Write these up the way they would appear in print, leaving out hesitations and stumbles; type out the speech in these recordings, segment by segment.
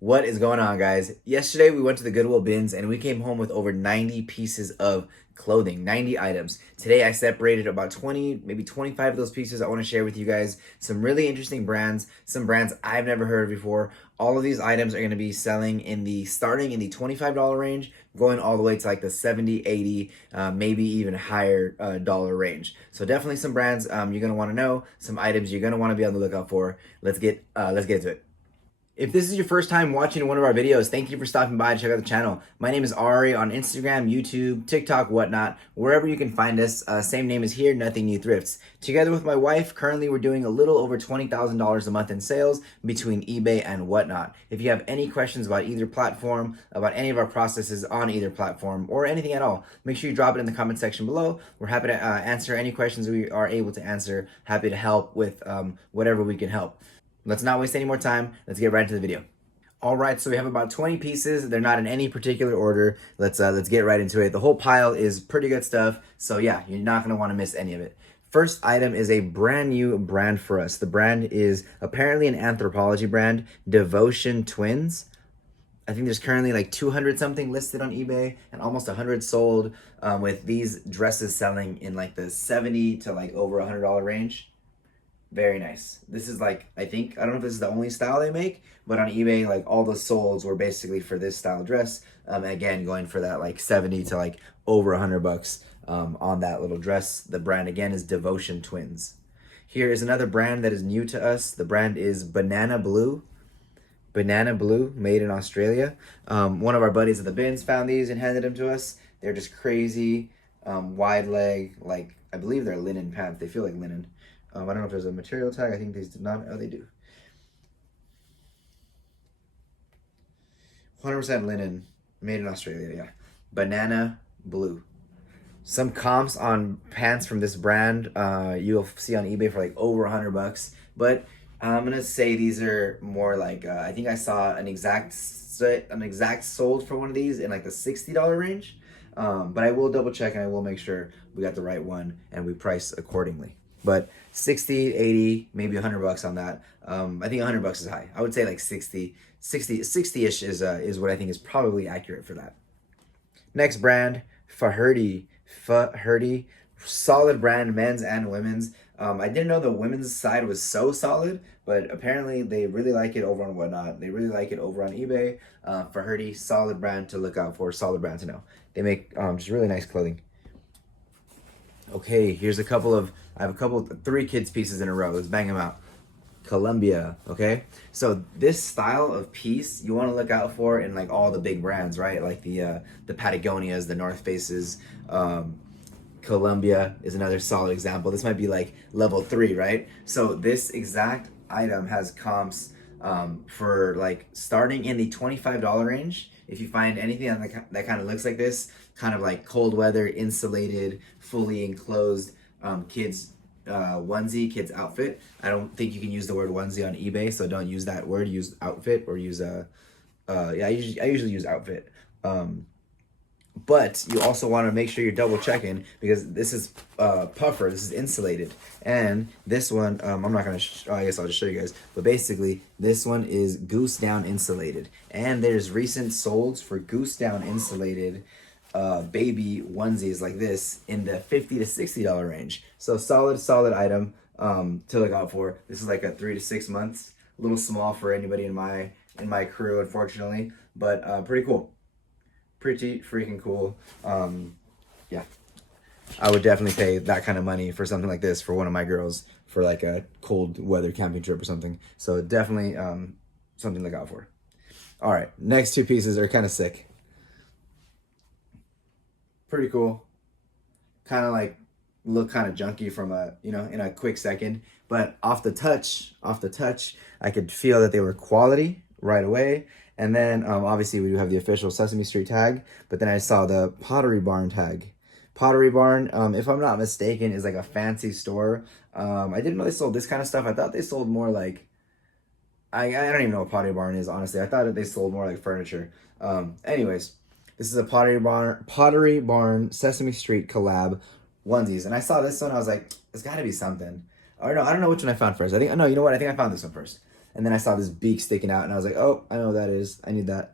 What is going on, guys? Yesterday we went to the Goodwill bins and we came home with over 90 pieces of clothing, 90 items. Today I separated about 20, maybe 25 of those pieces. I want to share with you guys some really interesting brands, some brands I've never heard of before. All of these items are going to be selling starting in the $25 range, going all the way to like the 70, 80, maybe even higher dollar range. So definitely some brands you're going to want to know, some items you're going to want to be on the lookout for. Let's get to it. If this is your first time watching one of our videos, thank you for stopping by to check out the channel. My name is Ari on Instagram, YouTube, TikTok, whatnot, wherever you can find us. Same name as here, Nothing New Thrifts. Together with my wife, currently we're doing a little over $20,000 a month in sales between eBay and whatnot. If you have any questions about either platform, about any of our processes on either platform, or anything at all, make sure you drop it in the comment section below. We're happy to answer any questions we are able to answer. Happy to help with whatever we can help. Let's not waste any more time. Let's get right into the video. All right, so we have about 20 pieces. They're not in any particular order. Let's get right into it. The whole pile is pretty good stuff. So yeah, you're not gonna wanna miss any of it. First item is a brand new brand for us. The brand is apparently an anthropology brand, Devotion Twins. I think there's currently like 200 something listed on eBay and almost 100 sold, with these dresses selling in like the 70 to like over $100 range. Very nice. This is like, I don't know if this is the only style they make, but on eBay, like all the solds were basically for this style dress. Again, going for that like 70 to like over $100 on that little dress. The brand again is Devotion Twins. Here is another brand that is new to us. The brand is Banana Blue. Banana Blue, made in Australia. One of our buddies at the bins found these and handed them to us. They're just crazy, wide leg, like I believe they're linen pants. They feel like linen. I don't know if there's a material tag. I think these did not. Oh, they do. 100% linen, made in Australia. Yeah, Banana Blue. Some comps on pants from this brand you'll see on eBay for like over $100, but I'm gonna say these are more like I think I saw an exact sold for one of these in like the $60 range. But I will double check and I will make sure we got the right one and we price accordingly. But 60, 80, maybe $100 on that. I think $100 is high. I would say like 60-ish is what I think is probably accurate for that. Next brand, Faherty. Solid brand, men's and women's. I didn't know the women's side was so solid, but apparently they really like it over on whatnot. They really like it over on eBay. Faherty, solid brand to look out for, solid brand to know. They make just really nice clothing. Okay, here's I have three kids pieces in a row. Let's bang them out. Columbia, okay? So this style of piece you want to look out for in like all the big brands, right? Like the Patagonias, the North Faces. Columbia is another solid example. This might be like level 3, right? So this exact item has comps for like starting in the $25 range. If you find anything that kind of looks like this, kind of like cold weather, insulated, fully enclosed kids onesie, kids outfit. I don't think you can use the word onesie on eBay, so don't use that word. Use outfit or use I usually use outfit. But you also want to make sure you're double checking because this is puffer, this is insulated, and this one I'm not gonna. I guess I'll just show you guys. But basically, this one is goose down insulated, and there's recent solds for goose down insulated baby onesies like this in the $50 to $60 range. So solid item to look out for. This is like a 3 to 6 months. A little small for anybody in my crew, unfortunately, but pretty cool. Pretty freaking cool. Yeah, I would definitely pay that kind of money for something like this for one of my girls for like a cold weather camping trip or something. So definitely something to look out for. All right, next two pieces are kind of sick. Pretty cool. Kind of like look kind of junky from in a quick second, but off the touch, I could feel that they were quality right away. And then obviously we do have the official Sesame Street tag, but then I saw the Pottery Barn tag. Pottery Barn, if I'm not mistaken, is like a fancy store. I didn't know they sold this kind of stuff. I thought they sold more like, I don't even know what Pottery Barn is, honestly. I thought that they sold more like furniture. Anyways, this is a Pottery Barn Sesame Street collab onesies. And I saw this one, I was like, it's gotta be something. Or no, I don't know which one I found first. You know what? I think I found this one first. and then I saw this beak sticking out, and I was like, oh, I know what that is. I need that.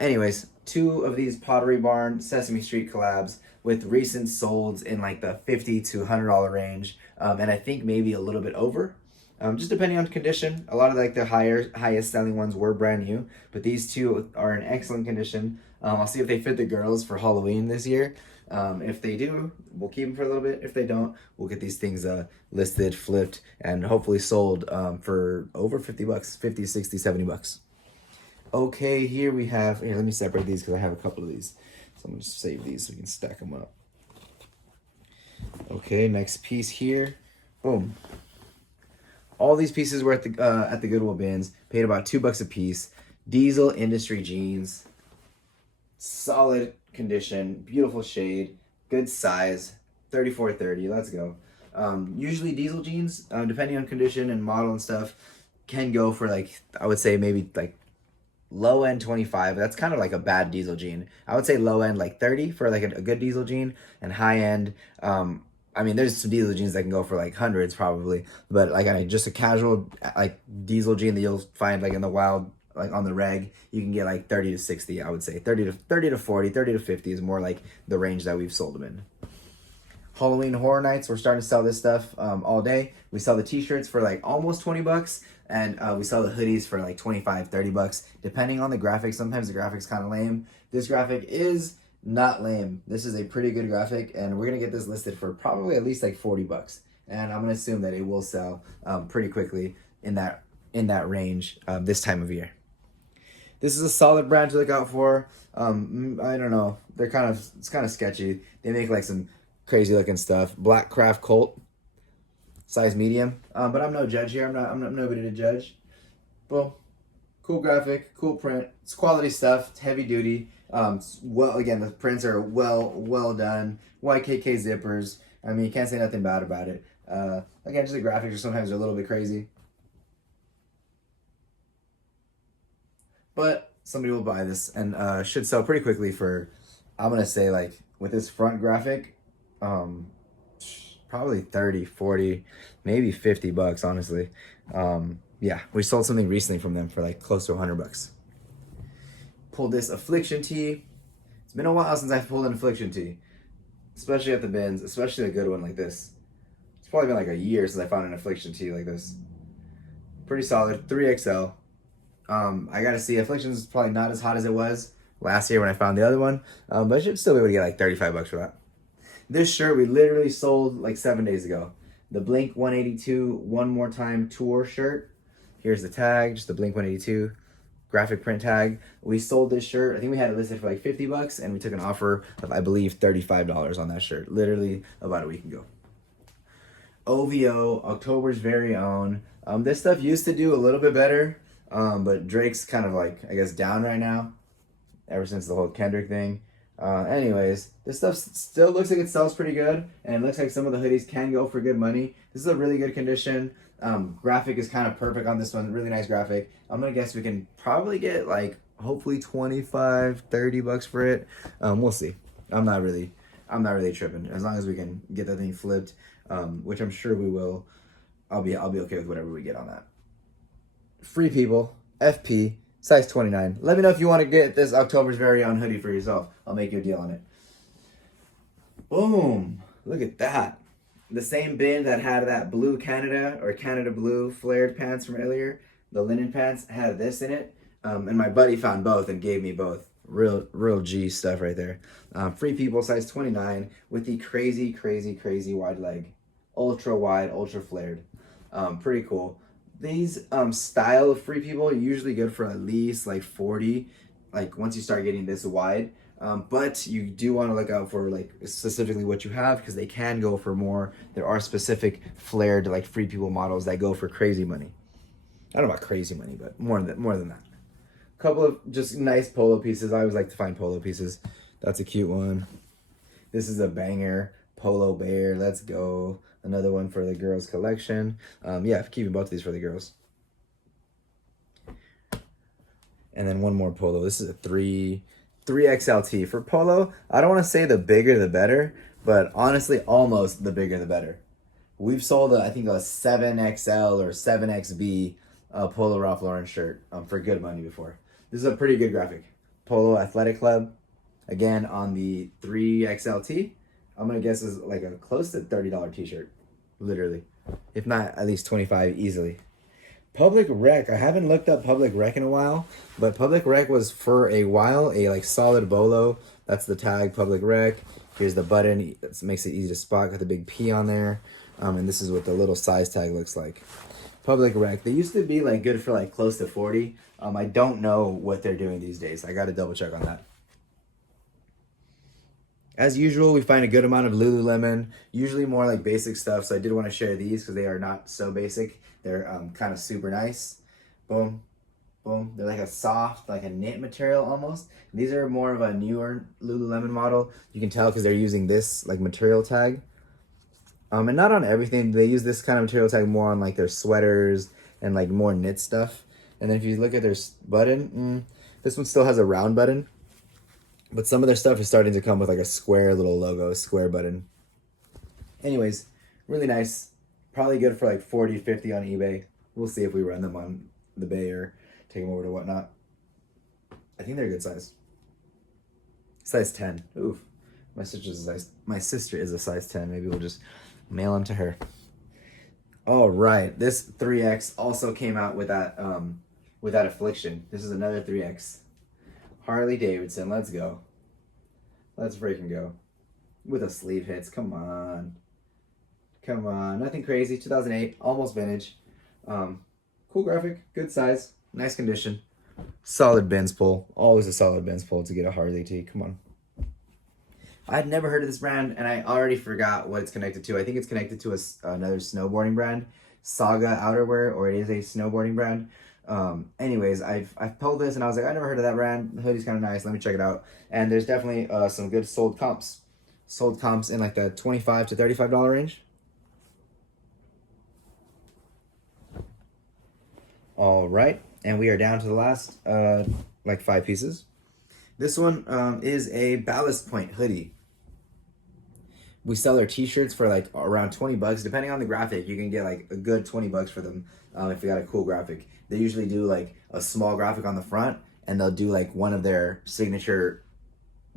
Anyways, two of these Pottery Barn Sesame Street collabs with recent solds in like the $50 to $100 range, and I think maybe a little bit over. Just depending on condition. A lot of like the highest selling ones were brand new, but these two are in excellent condition. I'll see if they fit the girls for Halloween this year. If they do, we'll keep them for a little bit. If they don't, we'll get these things listed, flipped, and hopefully sold for over 50 bucks, 50, 60, 70 bucks. Okay, here we have, here, let me separate these because I have a couple of these. So I'm going to save these so we can stack them up. Okay, next piece here. Boom. All these pieces were at the Goodwill bins. Paid about $2 a piece. Diesel Industry jeans. Solid condition. Beautiful shade. Good size. 34-30. Let's go. Usually diesel jeans, depending on condition and model and stuff, can go for like, I would say maybe like low end 25. That's kind of like a bad diesel jean. I would say low end like 30 for like a good diesel jean, and high end, I mean, there's some diesel jeans that can go for like hundreds probably, but like just a casual like diesel jean that you'll find like in the wild, like on the reg, you can get like 30 to 60. I would say 30 to 40, 30 to 50 is more like the range that we've sold them in. Halloween Horror Nights, we're starting to sell this stuff all day. We sell the t-shirts for like almost 20 bucks, and we sell the hoodies for like 25, 30 bucks, depending on the graphic. Sometimes the graphic's kind of lame. This graphic is not lame. This is a pretty good graphic, and we're gonna get this listed for probably at least like 40 bucks. And I'm gonna assume that it will sell pretty quickly in that range this time of year. This is a solid brand to look out for. I don't know. It's kind of sketchy. They make like some crazy looking stuff. Black Craft Colt, size medium. But I'm no judge here. I'm not nobody to judge. Boom. Cool graphic, cool print. It's quality stuff. It's heavy duty. Well, again, the prints are well done. YKK zippers. I mean, you can't say nothing bad about it. Again, just the graphics are sometimes a little bit crazy. But somebody will buy this, and should sell pretty quickly for, I'm going to say, like, with this front graphic, probably 30, 40, maybe 50 bucks, honestly. Yeah, we sold something recently from them for like close to 100 bucks. Pulled this Affliction tee. It's been a while since I've pulled an Affliction tee, especially at the bins, especially a good one like this. It's probably been like a year since I found an Affliction tee like this. Pretty solid, 3XL. I gotta see, Affliction's probably not as hot as it was last year when I found the other one, but I should still be able to get like 35 bucks for that. This shirt we literally sold like 7 days ago. The Blink 182 One More Time Tour shirt. Here's the tag, just the Blink 182 graphic print tag. We sold this shirt. I think we had it listed for like 50 bucks, and we took an offer of, I believe, $35 on that shirt, literally about a week ago. OVO, October's very own. This stuff used to do a little bit better, but Drake's kind of like, I guess, down right now ever since the whole Kendrick thing. Anyways, this stuff still looks like it sells pretty good, and it looks like some of the hoodies can go for good money. This is a really good condition. Graphic is kind of perfect on this one. Really nice graphic. I'm gonna guess we can probably get like hopefully 25, 30 bucks for it. We'll see. I'm not really tripping. As long as we can get that thing flipped, which I'm sure we will, I'll be okay with whatever we get on that. Free People, FP, size 29. Let me know if you want to get this October's very own hoodie for yourself. I'll make you a deal on it. Boom. Look at that. The same bin that had that blue Canada or Canada blue flared pants from earlier, the linen pants, had this in it. And my buddy found both and gave me both. Real G stuff right there. Free People, size 29, with the crazy wide leg. Ultra wide, ultra flared. Pretty cool. These style of Free People are usually good for at least like 40, like once you start getting this wide. But you do want to look out for like specifically what you have, because they can go for more. There are specific flared like Free People models that go for crazy money. I don't know about crazy money, but more than that. A couple of just nice polo pieces. I always like to find polo pieces. That's a cute one. This is a banger. Polo Bear. Let's go. Another one for the girls collection. Yeah, keeping both of these for the girls. And then one more polo. This is a 3XLT. For polo, I don't want to say the bigger the better, but honestly, almost the bigger the better. We've sold, I think, a 7XL or 7XB Polo Ralph Lauren shirt for good money before. This is a pretty good graphic. Polo Athletic Club, again on the 3XLT. I'm gonna guess is like a close to $30 t-shirt, literally, if not at least 25 easily. Public Rec. I haven't looked up Public Rec in a while, but Public Rec was for a while a like solid bolo. That's the tag, Public Rec. Here's the button. It makes it easy to spot. Got the big P on there, and this is what the little size tag looks like. Public Rec. They used to be like good for like close to 40. I don't know what they're doing these days. I got to double check on that. As usual, we find a good amount of Lululemon, usually more like basic stuff. So I did want to share these because they are not so basic. They're kind of super nice. Boom, boom. They're like a soft, like a knit material almost. These are more of a newer Lululemon model. You can tell because they're using this like material tag. And not on everything. They use this kind of material tag more on like their sweaters and like more knit stuff. And then if you look at their button, this one still has a round button. But some of their stuff is starting to come with like a square little logo, square button. Anyways, really nice. Probably good for like 40, 50 on eBay. We'll see if we run them on the Bay or take them over to Whatnot. I think they're a good size. Size 10. Oof. My sister is a size 10. Maybe we'll just mail them to her. All right. This 3X also came out with that affliction. This is another 3X. Harley Davidson, let's go. Let's freaking go. With a sleeve hits, come on. Come on, nothing crazy, 2008, almost vintage. Cool graphic, good size, nice condition. Solid Benz pull, always a solid Benz pull to get a Harley tee, come on. I'd never heard of this brand, and I already forgot what it's connected to. I think it's connected to another snowboarding brand, Saga Outerwear, or it is a snowboarding brand. Anyways, I've pulled this and I was like, I never heard of that brand. The hoodie's kind of nice. Let me check it out. And there's definitely some good sold comps. Sold comps in like the $25 to $35 range. All right, and we are down to the last like 5 pieces. This one is a Ballast Point hoodie. We sell their t-shirts for like around 20 bucks. Depending on the graphic, you can get like a good 20 bucks for them if you got a cool graphic. They usually do like a small graphic on the front, and they'll do like one of their signature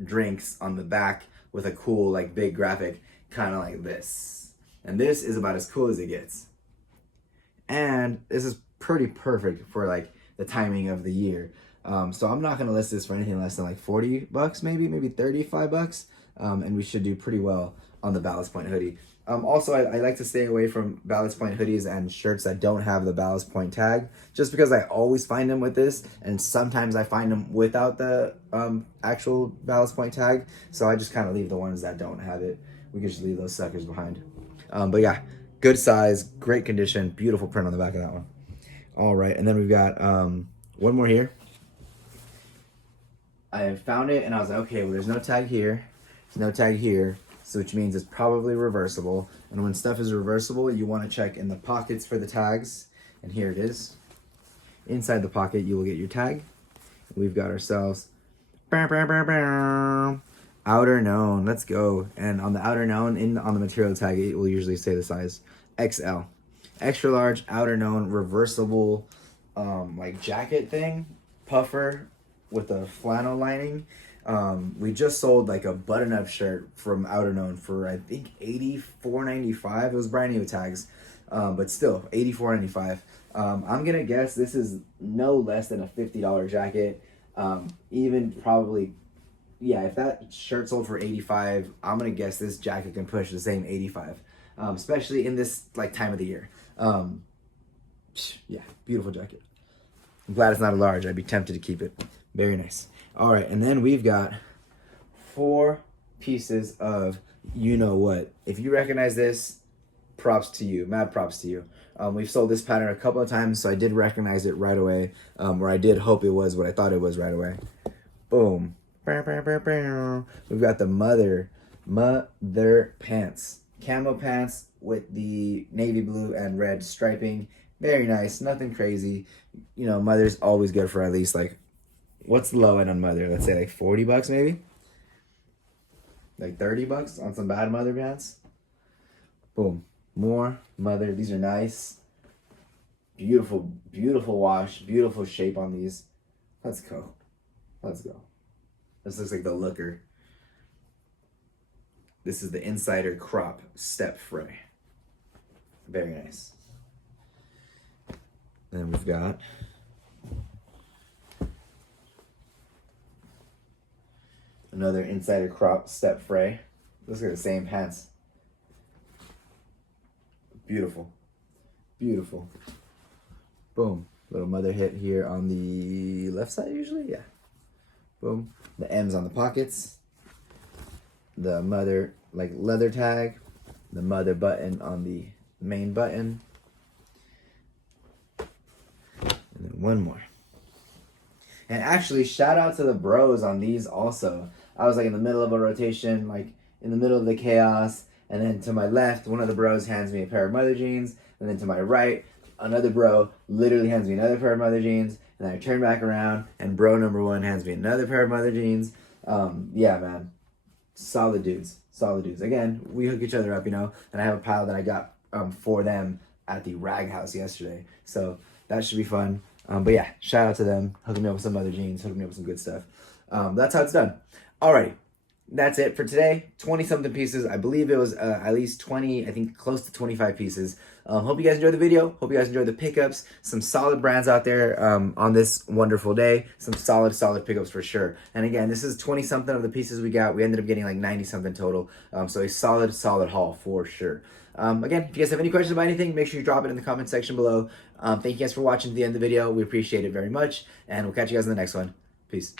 drinks on the back with a cool like big graphic, kind of like this. And this is about as cool as it gets. And this is pretty perfect for like the timing of the year. So I'm not gonna list this for anything less than like 40 bucks, maybe 35 bucks. And we should do pretty well on the Ballast Point hoodie. Also, I like to stay away from Ballast Point hoodies and shirts that don't have the Ballast Point tag, just because I always find them with this, and sometimes I find them without the actual Ballast Point tag, so I just kind of leave the ones that don't have it. We can just leave those suckers behind. But yeah, good size, great condition, beautiful print on the back of that one. All right, and then we've got one more here. I found it, and I was like, okay, well, there's no tag here, there's no tag here, so which means it's probably reversible. And when stuff is reversible, you want to check in the pockets for the tags. And here it is. Inside the pocket, you will get your tag. We've got ourselves outer known. Let's go. And on the outer known, on the material tag, it will usually say the size XL. Extra large, outer known, reversible, like jacket thing, puffer with a flannel lining. We just sold like a button-up shirt from Outer Known for I think $84.95. It was brand new with tags, but still $84.95. I'm gonna guess this is no less than a $50 jacket. Even probably, yeah. If that shirt sold for $85, I'm gonna guess this jacket can push the same $85, especially in this like time of the year. Yeah, beautiful jacket. I'm glad it's not a large. I'd be tempted to keep it. Very nice. All right, and then we've got 4 pieces of you know what. If you recognize this, props to you. Mad props to you. We've sold this pattern a couple of times, so I did recognize it right away, or I did hope it was what I thought it was right away. Boom. We've got the mother pants. Camo pants with the navy blue and red striping. Very nice. Nothing crazy. You know, mother's always good for at least like, what's the low end on mother? Let's say like 40 bucks maybe? Like 30 bucks on some bad mother pants? Boom. More mother. These are nice. Beautiful, beautiful wash, beautiful shape on these. Let's go. Let's go. This looks like the looker. This is the Insider Crop Step Fray. Very nice. Then we've got another Insider Crop Step Fray. Looks like the same pants. Beautiful. Beautiful. Boom. Little mother hit here on the left side usually. Yeah. Boom. The M's on the pockets. The mother like leather tag. The mother button on the main button. And then one more. And actually, shout out to the bros on these also. I was like in the middle of a rotation, like in the middle of the chaos. And then to my left, one of the bros hands me a pair of mother jeans. And then to my right, another bro literally hands me another pair of mother jeans. And then I turn back around and bro number one hands me another pair of mother jeans. Yeah, man. Solid dudes. Solid dudes. Again, we hook each other up, you know. And I have a pile that I got for them at the rag house yesterday. So that should be fun. But yeah, shout out to them. Hooking me up with some other jeans. Hooking me up with some good stuff. That's how it's done. Alrighty. That's it for today. 20-something pieces. I believe it was at least 20, I think close to 25 pieces. Hope you guys enjoyed the video. Hope you guys enjoyed the pickups. Some solid brands out there on this wonderful day. Some solid pickups for sure. And again, this is 20-something of the pieces we got. We ended up getting like 90-something total. So a solid haul for sure. Again, if you guys have any questions about anything, make sure you drop it in the comment section below. Thank you guys for watching to the end of the video. We appreciate it very much. And we'll catch you guys in the next one. Peace.